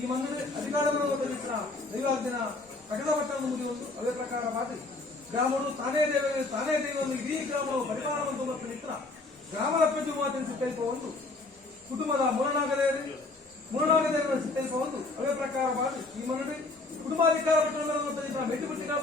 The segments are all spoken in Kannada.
ಈ ಮಂದಿರ ಅಧಿಕಾರವನ್ನು ತಿಳಿಸಿದ ದೈವಾಜ್ಞನ ಪ್ರಕಟಪಟ್ಟವನ್ನು ಮುಗಿಯುವುದು ಅವೇ ಪ್ರಕಾರ ಮಾಡಿ ಗ್ರಾಮಗಳು ತಾನೇ ದೈವವನ್ನು ಇಡೀ ಗ್ರಾಮಗಳು ಪರಿಮಾಣವನ್ನು ತಿಳಿಸಿದ ಗ್ರಾಮದ ಪ್ರತಿಮಾತನ್ನು ಸಿದ್ಧೈಪವನ್ನು ಕುಟುಂಬದ ಮೂರನಾಗದೇವರ ಸಿದ್ಧೈಪವನ್ನು ಅವೇ ಪ್ರಕಾರ ಮಾಡಿ ಈ ಮಂದಿರ ಕುಟುಂಬಾಧಿಕಾರ ಪಟ್ಟಣವನ್ನು ತಿಳಿಸಿದ ಮೆಟ್ಟಿಪುಟ್ಟಿನ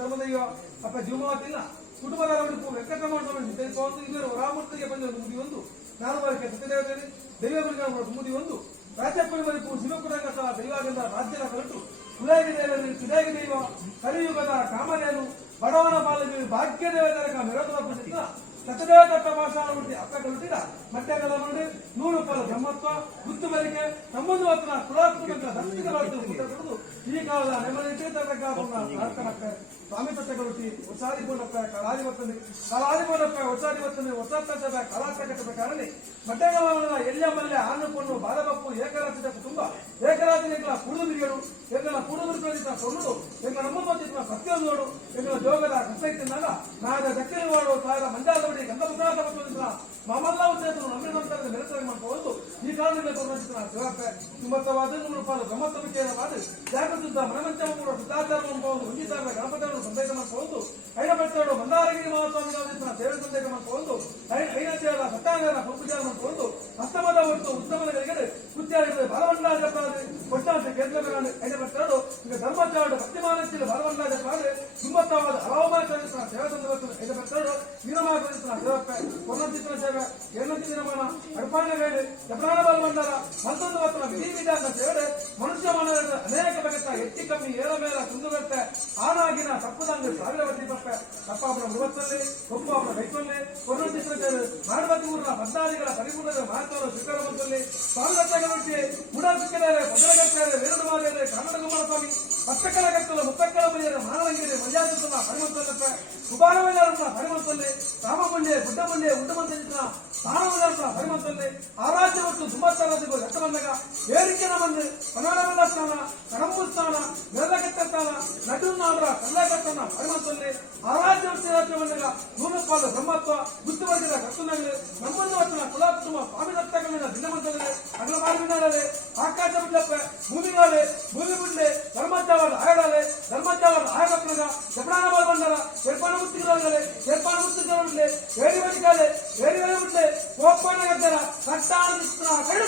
ಧರ್ಮದೈವ ಅಪ್ಪ ಜೀವಮಾತಿಲ್ಲ ಕುಟುಂಬದ ಉಡುಪು ವೆಂಕಟರಮಣವನ್ನು ಸಿದ್ಧೈಪವನ್ನು ಇವರು ರಾಮೂರ್ತಿಗೆ ಬಂದ ಮುಗಿಯೊಂದು ನಾನು ಬಾರಿಕೆ ಸತ್ಯದೇವತೆ ದೈವಗಳಿಗೆ ಮುಗಿಯೊಂದು ರಾಜ್ಯಪುರಿ ವರೆಗೂ ಶಿವಪುರಂಗ ದೈವಾಗದ ರಾಜ್ಯದ ಹೊರಟು ಕುಲಾಗಿ ದೈವ ಕಲಿಯುಗದ ಕಾಮನೆಯನ್ನು ಬಡವನ ಪಾಲಿಗೆ ಭಾಗ್ಯ ದೇವತರ ಮೆರದು ಸತದೇವ ತಟ್ಟ ಭಾಷಾನುಮೂರ್ತಿ ಅಪ್ಪ ಕಲಿಸಿದ ಮಟ್ಟಗಳ ನೋಡಿ 100 ರೂಪಾಯಿ ಬ್ರಹ್ಮತ್ವ ಗುತ್ತು ಬಲಿಕೆ ಸಂಬಂಧವತ್ತನ ಕುಲಾತ್ಮಕ ದರ್ಶಿತ ಈ ಕಾಲದ ನೆಮ್ಮದಿ ಸ್ವಾಮಿ ತಟ್ಟಗಳುಟಿ ಹೊಸಾದಿಕೊಂಡಪ್ಪ ಕಾಲಾದಿಕೊಂಡಪ್ಪ ಹೊಸಾದಿವತ್ತನೆ ಹೊಸ ತಟ್ಟದ ಕಲಾಟಕದ ಕಾರಣ ಮಟ್ಟಗಳ ಎಲ್ಲೆಮ್ಮಲ್ಲೆ ಆನುಕೊಂಡು ಬಾಲಬಪ್ಪು ಏಕರಾಜ್ಯದ ಕುಟುಂಬ ಏಕರಾಜ್ಯಗಳ ಕುಡುಬಿರಿಗಳು ಎಂಗಳ ಕುಡುಬಿರಿಗಳಿದ್ದ ಸೊನ್ನುಡು ಎಂಗಳ ನಮ್ಮತ್ತಿನ ಸತ್ಯನೋಡು ಎಂಗಳ ಜೋಗದ ಕಷ್ಟೈತಿದ್ದಾಗ ನಾದ ದಕ್ಷಿಣ ಮಾಡುವ ತಾಯದ ಮಂಜಾದವಡಿ ಗಂಧ ಮುಖಾದ ಮತ್ತು ಮಾಮಲ್ಲ ಉದ್ದೇಶವನ್ನು ನಮ್ಮಿನ ನಂತರದ ಮೆರಸರಿ ಮಾಡಿಕೊಂಡು ಈ ಕಾಲದಲ್ಲಿ ತೋರಿಸಿದ ಶಿವಪ್ಪ ತುಂಬತ್ತವಾದ 100 ರೂಪಾಯಿ ಗಮ್ಮತ್ತ ವಿಷಯವಾದ ಜಾಗೃತ ಮನಮಂಚಮ ಕೂಡ ಸಿದ್ಧಾಚಾರವನ್ನು ಹೊಂದಿದ್ದಾರೆ ಗಣಪತಿಯನ್ನು ಸಂದೇಶ ಮಾಡಿಕೊಂಡು ಐನಬೆಟ್ಟೋಡು ಮಂದಾರಗಿರಿ ಮಹಾಸ್ವಾಮಿಗಳ ಸೇವೆ ಸಂದೇಶ ಮಾಡಿಕೊಂಡು ಐನತೆಯಾದ ಸತ್ಯಾಗಾರ ಪೂಜಾರ ಮಾಡಿಕೊಂಡು ಅಸ್ತಮದ ಹೊರತು ಉತ್ತಮಗಳಿಗೆ ಕೃತ್ಯಾಡಿದರೆ ಬಾಲವಂಡಾಜಪ್ಪಾದ್ರೆ ಕೊಟ್ಟಾಂಶ ಕೇಂದ್ರ ಐನಬೆಟ್ಟೋಡು ಈಗ ಧರ್ಮಚಾರ ಭಕ್ತಿಮಾನಕ್ಕೆ ಬಾಲವಂಡಾಜಪ್ಪಾದ್ರೆ ತುಂಬತ್ತವಾದ ಹಲವಾರು ಸೇವೆ ಸಂದರ್ಭ ಐನಬೆಟ್ಟೋಡು ವೀರಮಾಗಿನ ಶಿವಪ್ಪ ಪೂರ್ಣಚಿತ್ರ ಸೇವೆ ಏನಂತ ನಿರ್ಮಾಣ ಅಡ್ಪಾಣಗಳು ಜಪರಾಣ ಬಾಲವಂಡಾರ ಮತ್ತೊಂದು ವರ್ತನ ವಿಧಿ ವಿಧಾನ ಸೇವೆ ಮನುಷ್ಯ ಮನದ ಅನೇಕ ಬಗೆತ ಹೆಚ್ಚು ಕಮ್ಮಿ ಏಳ ಮೇಲ ಕುಂದುಗಟ್ಟೆ ಆನಾಗಿನ ತಪ್ಪದಂಗ 1000 ಬಡ್ಡಿ ಪಕ್ಕ ತಪ್ಪಾಪನ ಮೃವತ್ತಲ್ಲಿ ಕೊಪ್ಪಾಪನ ಕೈಕೊಂಡೆ ಪೂರ್ಣಚಿತ್ರ ಸೇವೆ ಮಾಡಬತ್ತಿ ಊರಿನ ಬದ್ದಾಳಿಗಳ ಪರಿಪೂರ್ಣದ ಮಹತ್ವದ ಶಿಖರಮಂತಲ್ಲಿ ಸ್ವಾಮಿಗಟ್ಟೆ ಮುಡಾಸಿಕ್ಕರೆ ಪದರಗಟ್ಟೆ ವೀರದ ಮಾರಿಯರೆ ಕನ್ನಡ ಕುಮಾರಸ್ವಾಮಿ ಪಕ್ಕಲ ಗಟ್ಟಲು ಮುಪ್ಪಕ್ಕಲ ಬಳಿಯರ ಮಹಾರಂಗಿರಿ ಮಂಜಾತನ ಹರಿಮಂತಲ್ಲಪ್ಪ ಕುಬಾರವಜಾರನ ಹರಿಮಂತಲ್ಲಿ ರಾಮಮಂಡ್ಯ ಗುಡ್ಡಮಂಡ್ಯ ಉಂಡಮಂತ ಸ್ಥಾನವಜಾರನ ಹರಿಮಂತಲ್ಲಿ ಆರಾಧ್ಯ ಮತ್ತು ಸುಂಬತ್ತಾರಾಧಿಗಳು ಲೆಕ್ಕ ಬಂದಾಗ ಏರಿಕೆನ ಬಂದು ಪನಾಡಮಲ್ಲ ಸ್ಥಾನ ಕಡಂಬು ಸ್ಥಾನ ನೆರಳಗಟ್ಟ ಸ್ಥಾನ ನಟುನಾಡ್ರ ಕಲ್ಲಾಗಟ್ಟನ ಹರಿಮಂತಲ್ಲಿ ಆರಾಧ್ಯ ರಾಜ್ಯ ಬಂದಾಗ 100 ರೂಪಾಯಿ ಬ್ರಹ್ಮತ್ವ ಗುತ್ತು ವರ್ಗದ ಕರ್ತನಲ್ಲಿ ನಮ್ಮನ್ನು ವಚನ ಕುಲಾತ್ಮ ಸ್ವಾಮಿ ದತ್ತಗಳಿಂದ ಭಿನ್ನಮಂತದಲ್ಲಿ ಅಗಲ ಮಾರ್ಗಿನಾಡಲೆ ಆಕಾಶ ಬಿಡ್ಲಪ್ಪ ಭೂಮಿಗಾಲೆ ಭೂಮಿ ಬಿಡ್ಲೆ ಧರ್ಮಚಾವರ ಆಯಡಾಲೆ ಧರ್ಮಚಾವರ ಆಯಡಪ್ಪನಾಗ ಜಪರಾಣ ಬಾಲ್ ಬಂದಾರ ಏರ್ಪಾಡು ಮುತ್ತಿರೋಗಲೆ ಏರ್ಪಾಡು ಮುತ್ತಿರೋಡ್ಲೆ ಏರಿ ಬಡಿಕಾಲೆ ಏರಿ ಬಿಡ್ಲೆ ಕೋಪಾನ ಗದ್ದರ ಕಟ್ಟಾಣ ಕಡು